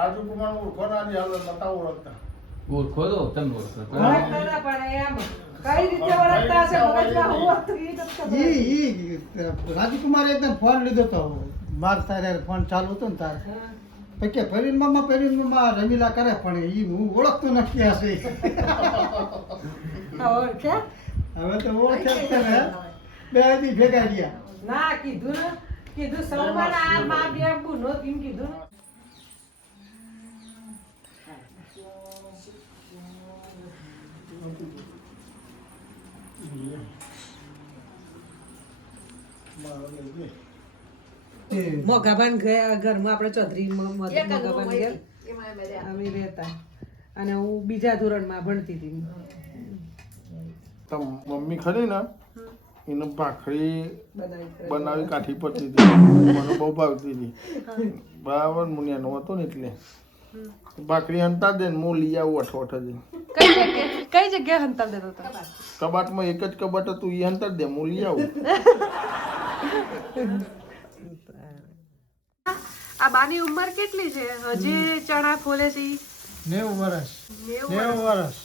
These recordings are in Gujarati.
રાજકુમાર ઓળખોનારી હાલ નતા ઓળખતા. ઓળખો તો તમે ઓળખો પણ એમ કઈ રીતે ઓળખતા હશે મગજમાં હું હતું ઈ નથી ખબર. રાજકુમાર એકદમ ફોન લીધો તો માર તારે ફોન ચાલુ હતો ને તારે પછી કે ફરીન મામા રમીલા કરે પણ ઈ હું ઓળખતો નથી હશે. ઓળખ્યા? હવે તો ઓળખે જ છે ને બે દી ભેગા ગયા. ના કીધું ને કીધું સૌમાં આ માં બે બુનો એમ કીધું ને. મોગાભાન ગયા ઘરમાં આપણે ચૌધરી મોગાભાન ગયા અમે રહેતા અને હું બીજા ધોરણમાં ભણતી હતી. તો મમ્મી ખરી ને એને ભાખરી બનાવી બનાવી કાઠી પડતી હતી, મને બહુ ભાવતી હતી. બરાબર મુનિયાનો હતો ને એટલે ભાખરી હંતા દે ને હું લઈ આવું અઠવાઠ જ. કઈ જગ્યાએ હંતાર દેતો હતો? કબાટમાં એક જ કબાટ હતું, એ હંતા દે હું લઈ આવું. આ બાની ઉંમર કેટલી છે? હજી ચણા ફોલે છે ઈ? 90 વર્ષ. 90 વર્ષ.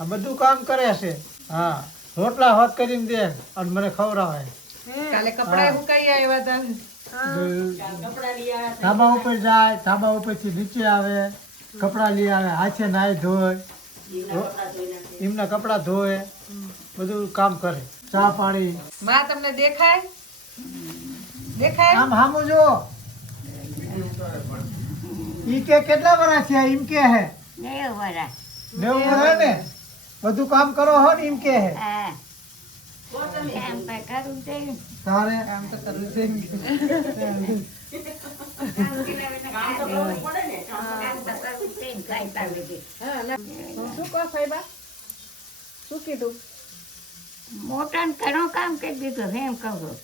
આ બધું કામ કરે છે. હા, રોટલા હોત કરીને દે અને મને ખવડાવે. કાલે કપડા સુકાઈ આવ્યા હતા. ધાબા ઉપર જાય, ધાબા ઉપરથી નીચે આવે, કપડા લઈ આવે, હાથે નાય ધોય, એમના કપડા ધોય, બધું કામ કરે. ચા પાણી. માં તમને દેખાય? દેખાય? આમ હામું જો. ઈ કે કેટલા વર્ષ થયા એમ કે હે? 90 વર્ષ ને બધું કામ કરો હો ને એમ કે હે. તારે કામ તો કરવું છે. શું કહો સાહેબા? શું કીધું? મોટા ઘણું કામ કરી દીધું એમ કહું છું.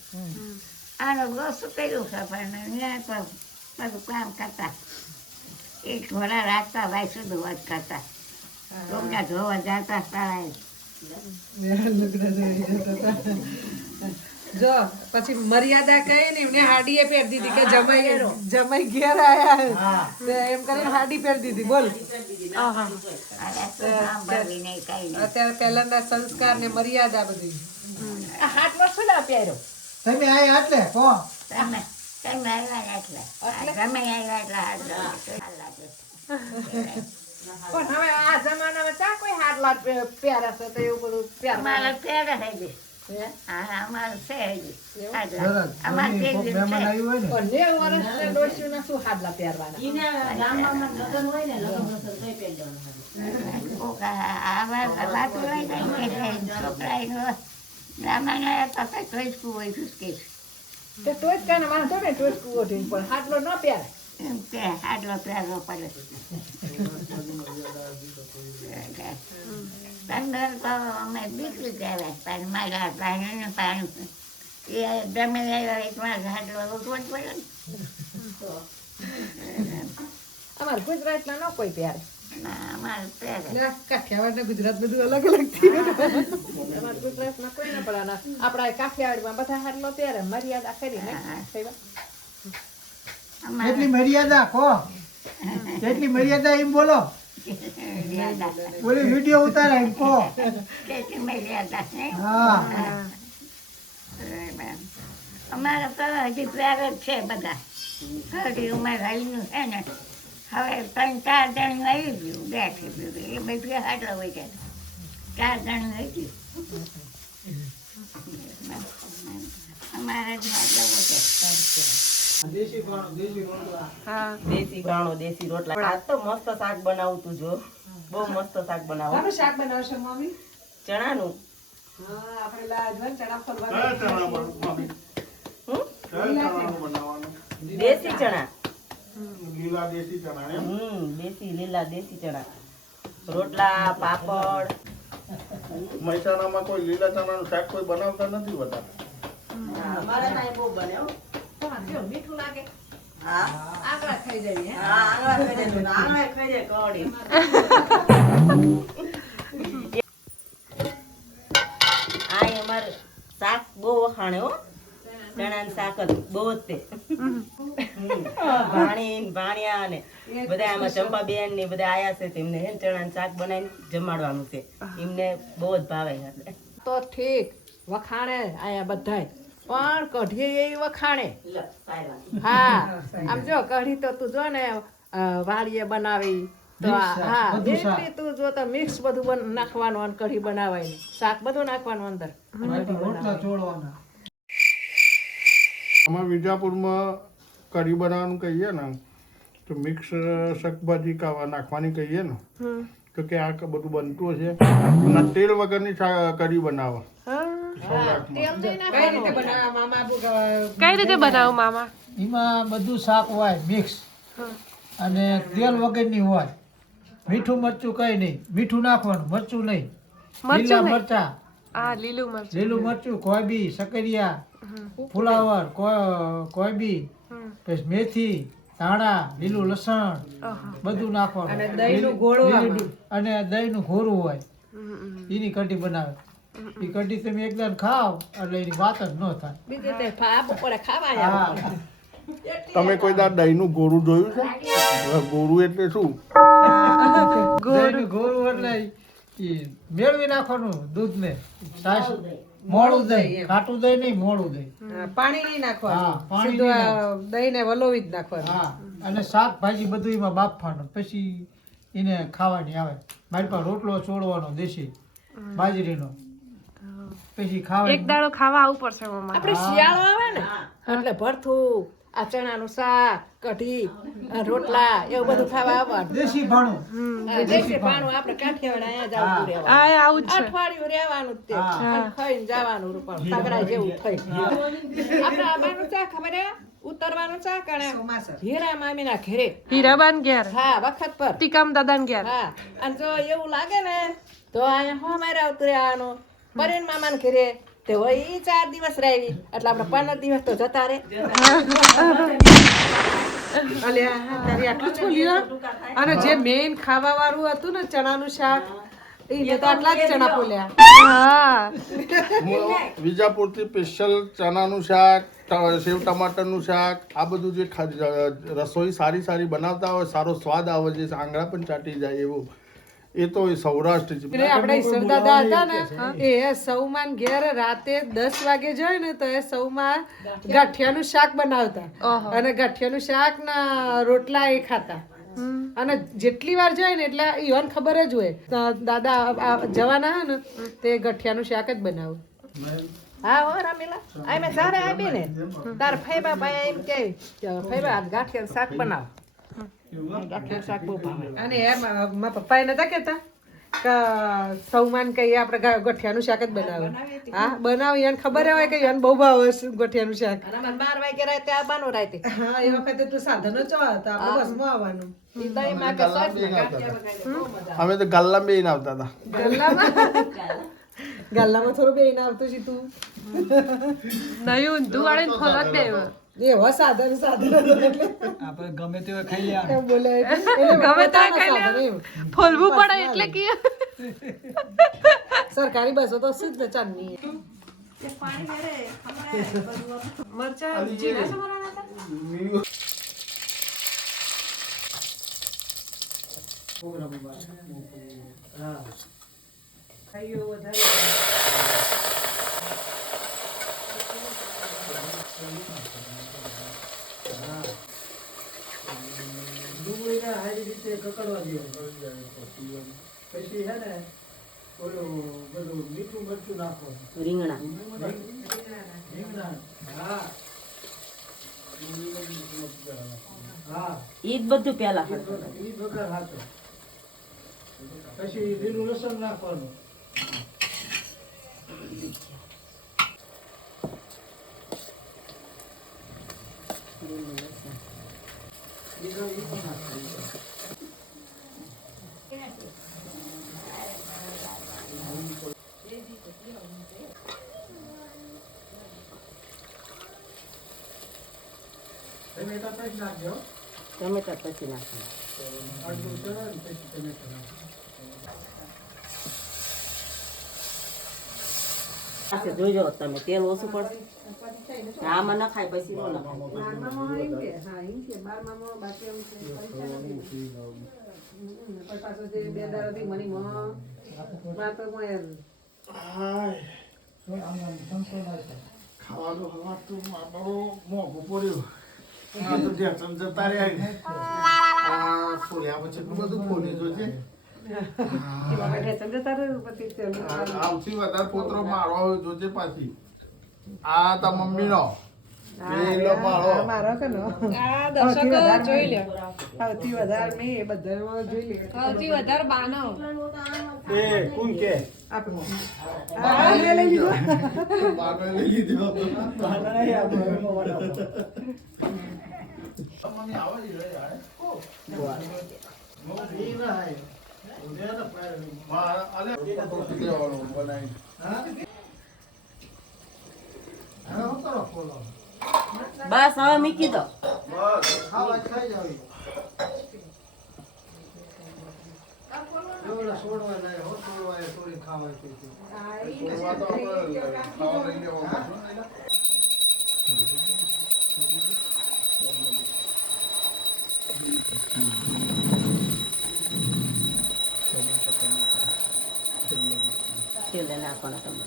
આનો ઓછું કર્યું છે પણ અહીંયા તો બધું કામ કરતા. એક ઘોડા રાખતા ભાઈ સુધી વાત કરતા. ડોંગા ધોવા જતા તળાવે. જો પછી મર્યાદા કઈ ને એમને હાડીએ પહેરી દીધી કે જમાઈ ઘેર આયા એમ કરીને હાડી પહેરી દીધી. બોલ અત્યારે પહેલાના સંસ્કાર ને મર્યાદા બધી. હાથમાં શું ના પહેર્યો? તમે આયા એટલે કો તમે આવ્યા એટલે ગમે આવ્યા એટલે હાથ લાગે. પણ હવે આ જમાનામાં ચા કોઈ હાથ લાટ પહેરે છે તો એવું બધું પહેરવાનું. અમારે પહેરે છે હા અમારે છે હજી. અમારે તે કોક મહેમાન આવ્યું હોય ને પણ 90 વર્ષના ડોશીઓને શું હાડલા પહેરવાના? તે ટોચ કાને વાંધો ને ટોચ કુવો થઈને પણ હાડલો ન પહેરે. હાડલો પહેરવો પડે. અંદર તો અમે દીકરી કહેવાય પણ મારા પાણી પાણી એ ગમે આવ્યા એક મારા હાડલો ઉઠવો જ પડે ને. અમારે ગુજરાતમાં ન કોઈ પહેરે. અમારે પહેરે કાઠિયાવાડ ને ગુજરાત બધું અલગ અલગ થયું. અમારે ગુજરાતમાં કોઈ ન પડે. આપડા કાઠિયાવાડમાં બધા હાડલો પહેરે. મર્યાદા કરી ને કેટલી મર્યાદા કો કેટલી મર્યાદા એમ બોલો. બોલી વિડીયો ઉતારે એમ કો. હા અમારે તો હજી પહેરે જ છે બધા. હજી ઉંમર હાલીનું છે ને હવે 3-4 જણ આવી ગયું બેઠી એ બધું હાડલો હોય છે. 4 જણ આવી ગયું અમારે જ હાડલો છે. દેશી ગાણો દેશી રોટલા. આજ તો મસ્ત શાક બનાવું તું જો. બહુ મસ્ત શાક બનાવો. શાનું શાક બનાવશો મમ્મી? ચણાનું. હા આપણે લાજવાન ચણા ફરવા. કયા ચણા મમ્મી? કયા ચણાનું બનાવવાનું? દેશી ચણા. લીલા દેશી ચણા એમ? દેશી લીલા દેશી ચણા. રોટલા પાપડ. મહેસાણામાં કોઈ લીલા ચણાનું શાક કોઈ બનાવતા નથી બધા. અમારા ત્યાં બહુ બને હો. મીઠું લાગે. હા આંગળા ખાઈ જઈએ. હા આંગળા ખાઈ જાય. આંગળા ખાઈ જાય કવડી. આ અમારે શાક બહુ વખાણે હો. ચણાનું શાક જ બહુ જ તે. ભાણી ને ભાણિયા ને બધા આમાં ચંપાબેન ને બધા આયા છે તેમને હે ને ચણાનું શાક બનાવીને જમાડવાનું છે એમને બહુ જ ભાવે એટલે તો ઠીક વખાણે આયા બધાય પણ કઢી એવી વખાણે હા આમ જો કઢી તો તું જો ને વાડીએ બનાવી તો હા એટલી તું જો તો મિક્સ બધું નાખવાનું અને કઢી બનાવાય શાક બધું નાખવાનું અંદર રોટલા ચોળવાના. અમારા વિજાપુરમાં કઢી બનાવવાનું કહીએ ને તો મિક્સ શાકભાજી નાખવાની કહીએ ને તો કે આ બધું બનતું હશે અને તેલ વગરની કઢી બનાવે કઈ રીતે બનાવો મામા? એમાં બધું શાક હોય મિક્સ અને તેલ વગરની હોય. મીઠું મરચું કઈ નહીં, મીઠું નાખવાનું, મરચું નહીં, લીલા મરચા, લીલું મરચું, લીલું મરચું, કોયબી, શકરિયા, ફુલાવર, કોયબી, પછી મેથી, ધાણા, લીલું લસણ બધું નાખવાનું અને દહીંનું ઘોરું હોય એની કઢી બનાવે. એ કઢી તમે એકદમ ખાવ એટલે એની વાત જ ન થાય. તમે કોઈ દાર દહીંનું ગોરું જોયું છે? ગોરું એટલે શું? દહીંનું ઘોરું એટલે ઈ મેળવી નાખવાનું દૂધને, છાશ, મોળું દહીં, ખાટું દહીં નહીં, મોળું દહીં, પાણી નહીં નાખવાનું, હા, પાણી સીધું દહીં ને વલોવી જ નાખવાનું. હા, અને શાકભાજી બધું એમાં બાફવાનું, પછી એને ખાવાની આવે. મારી પાસે રોટલો ચોળવાનો દેશી બાજરીનો, પછી ખાવાની. એક દાડો ખાવા આવવું પડશે મમ્મા. આપણે શિયાળો આવે ને એટલે ભરથું આ ચણાનું શાક કઢી રોટલા એવું બધું ખાવા આવવાનું. દેશી ભાણું. દેશી ભાણું આપણે કાઠિયાવાડ અહીંયા જ આવતું રહેવાનું. આવું જ છે. અઠવાડિયું રહેવાનું જ તે અને ખાઈને જવાનું રૂપાળું સગડા જેવું થઈ. આપણે આવવાનું ચા ખબર હે ઉતરવાનું ચા કણે હીરા મામીના ઘરે હીરાબાન ઘેર, હા વખત પર ટીકામ દાદાન ઘેર. હા અને જો એવું લાગે ને તો અહીંયા હો મારે આવતું રહેવાનું પરીન મામાને ઘરે તે હોય ઈ 4 દિવસ રહેવી એટલે આપણે 15 દિવસ તો જતા રે. અને જે મેઇન ખાવા વાળું હતું ને ચણાનું શાક એ તો આટલા જ ચણા બોલ્યા. હા વિજાપુરથી સ્પેશિયલ ચણાનું શાક, સેવ ટમાટરનું શાક, આ બધું જે રસોઈ સારી સારી બનાવતા હોય, સારો સ્વાદ આવે છે, આંગળા પણ ચાટી જાય એવું, એ તો સૌરાષ્ટ્ર છે. આપણે ઈશ્વરદાદા હતા ને એ સૌમાન ઘેર રાતે 10 વાગે જાય ને તો એ સૌમાં ગાંઠિયાનું શાક બનાવતા અને ગાંઠિયાનું શાક ના રોટલા એ ખાતા. અને જેટલી વાર જાય ને એટલે ઈવન ખબર જ હોય દાદા જવાના હે ને તે ગઠિયાનું શાક જ બનાવું. હા હો રામીલા આ મેં સારે આપી ને તાર ફૈબા પાયા એમ કે ફૈબા ગાંઠિયાનું શાક બનાવ. ગાંઠિયાનું શાક બહુ ભાવે. અને એમ મારા પપ્પા એ નતા કેતા કે સૌમાન કહીએ આપણે ગઠિયાનું શાક જ બનાવે. હા બનાવી એને ખબર હોય કે એને બહુ ભાવે ગઠિયાનું શાક. 12 વાગે રાતે આવવાનું રાતે. હા એ વખતે તો સાધનો ચો હતા આપણે બસમાં આવવાનું. અમે તો ગાલ્લામાં બેહીને આવતા હતા. ગાલ્લામાં થોડું બેહીને આવતું છે તું નહીં ઊંધું વાળે ખોલત દેવ એવો સાધન આપણે ગમે તે ખાઈ લેવાનું. બોલે ગમે તો ખાઈ લે ફોલવું પડે એટલે કે સરકારી બસો તો સિદ્ધ ચાંદની મરચા જીરા સમારવાના હતા. ડુંગળીને સારી રીતે કકડવા દેવાનું. પછી હે ને ઓલું બધું મીઠું મરચું નાખવાનું. રીંગણા હા હા ઈ જ બધું પેલા ઈ વગર હાથો. પછી લીલું લસણ નાખવાનું. ટમેટા પછી નાખજો. ટમેટા પછી નાખવાનું. અડધું ચણા ને પછી ટમેટા નાખજો. જોઈ જાઓ તમે તેલ ઓછું પડશે આમાં ન ખાય પછી ન નખાય ખાવાનું હવાતું મારું મોંઘું પડ્યું આ તો ધ્યાન જતા રહ્યા ફોલ્યા પછી એટલું બધું ફોલી જોજે આવથી વધારે પોતરો મારો જોજે પાછી આ તા મમ્મીનો મારો કે નો આ દર્શકો જોઈ લે સૌથી વધારે મેં એ બધા જોઈ લે સૌથી વધારે બાનો એ કોણ કે લઈ લીધો બાનો લઈ લીધો મમ્મી આવો જ રે યાર બસ હવે મૂકી દો તેલ નાખવાનું તમે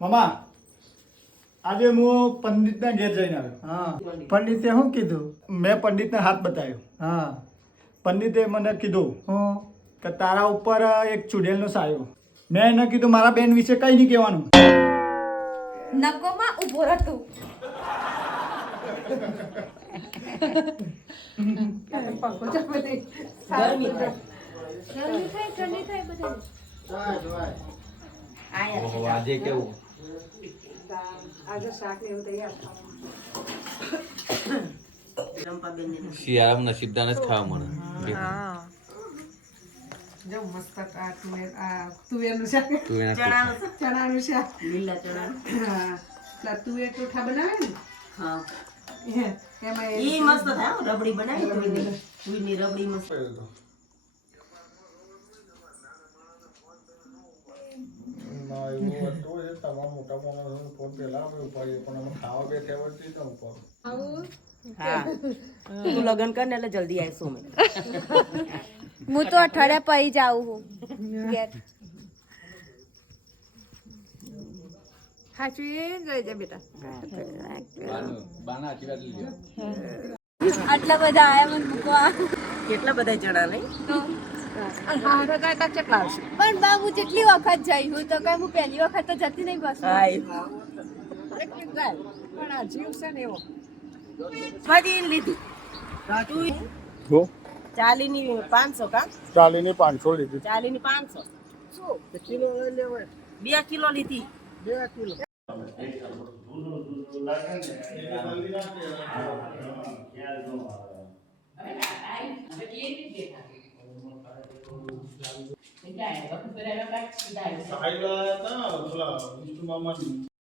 મામા આજે હું પંડિતના ઘેર જઈને આવ્યો. હા પંડિતે શું કીધું? મેં પંડિતને હાથ બતાવ્યો. હા પંડિતે મને કીધું હું કે તારા ઉપર એક ચુડેલનો સાયો. મેં એને કીધું મારા બેન વિશે કંઈ નહીં કહેવાનું. નકોમાં ઉભો રહેતું ગરમી થાય ઠંડી થાય બધા ઓહો, આજે કેવું આજે શાક ને એવું તૈયાર ચંપાબેનને શિયાળામાં નસીબદાર જ ખાવા મળે જો મસ્ત તુવેરનું શાક તું એના ચણાનું ચણાનું શાક લીલા ચણાનું પેલા તુવેર ચોખા બનાવે ને હા એમાં ઈ મસ્ત થાય હો, રબડી બનાવી તુવેરની રબડી મસ્ત ના એવું હતું એ તમારા મોટા માણસો ફોન પેલા ઉપાડીએ પણ અમે ખાવા બેઠા હોય તે ન ઉપાડો હા તું લગન કર ને એટલે જલ્દી આવીશું અમે હું તો અઠવાડિયા પછી જાઉં છું ઘેર સાચું એ ગઈ છે બેટા બાના આશીર્વાદ લીધો આટલા બધા આયા મને મૂકવા કેટલા બધા ચણા નહીં પણ બાબુ જેટલી વખત જઈ હું તો કઈ હું પહેલી વખત તો જતી નહીં બસ પણ આ જીવ છે ને એવો ફરી લીધી ચાલીની 500 કા ચાલીની 500 લીધી ચાલીની 500 કિલો લઈ લેવાય 2 કિલો લીધી 2 કિલો સાહેબ હતા પેલા વિષ્ણુ મામા